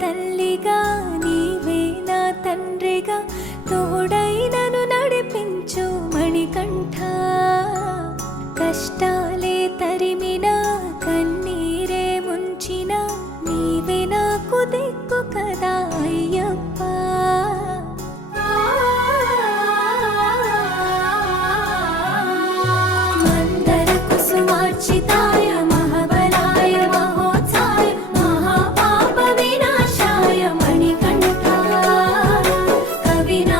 తల్లిగా నీవే నా తండ్రిగా తోడై నన్ను నడిపించు మణికంఠ. కష్టాలే తరిమిన కన్నీరే ముంచిన నీవే నాకు దిక్కు కదా అయ్యప్ప. మందర కుసుమార్చితాయ మహాబలాయ మహోత్సాయ మహాపాప వినాశాయ మణికంఠ. కవినామదీపాయ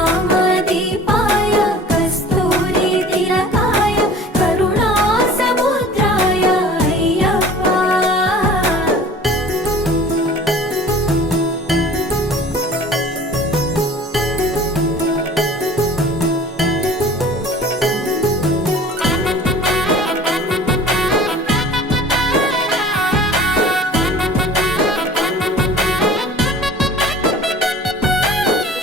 కస్తూరి తిలకాయ కరుణా సముద్రాయ అయ్యప్ప.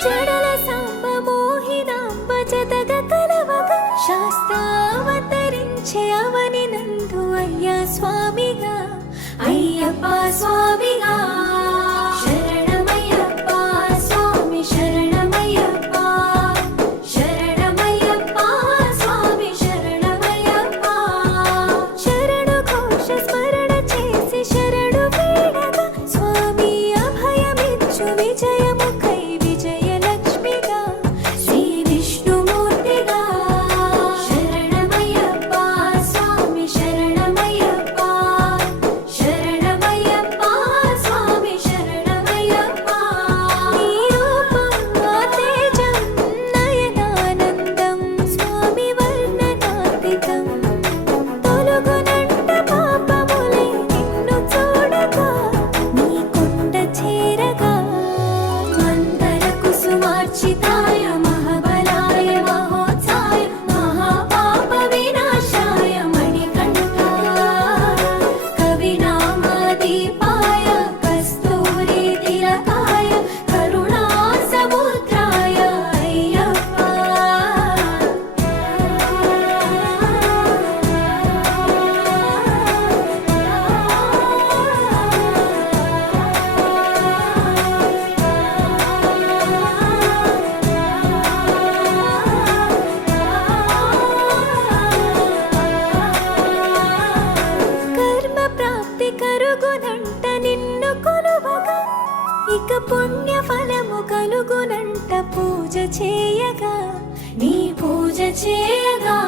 జడల సాంబ మోహినాంబ జతగ కలవగ శాస్త్రావతరించే అవని నందు అయ్యా స్వామిగా అయ్యప్ప స్వామిగా. శరణమయ్యప్ప స్వామి శరణమయ్యప్ప శరణమయ్యప్ప స్వామి శరణమయ్యప్ప. శరణు ఘోష స్మరణ చేసి శరణు వేడగా స్వామి అభయమిచ్చు విజయముఖై విజయలక్ష్మిగా శ్రీ విష్ణుమూర్తిగా. శరణమయ్యప్ప స్వామి శరణమయ్యప్ప శరణమయ్యప్ప స్వామి శరణమయ్యప్ప. నీ రూపం ఆ తేజం నయనానందం స్వామి వర్ణనాతీతం. తొలగునంట పాపములై నిన్ను చూడగా నీ కొండ చేరగా. మందర కుసుమార్చితాయ మహాబలాయ మహోత్సాయ మహాపాప వినాశాయ మణికంఠ. కవినామదీపాయ కస్తూరి తిలకాయ కరుణా సముద్రాయ అయ్యప్ప. కర్మ ప్రాప్తి కరుగునంట నిన్ను కొలువగా ఇక పుణ్య ఫలము కలుగునంట పూజ చేయగా నీ పూజ చేయగా.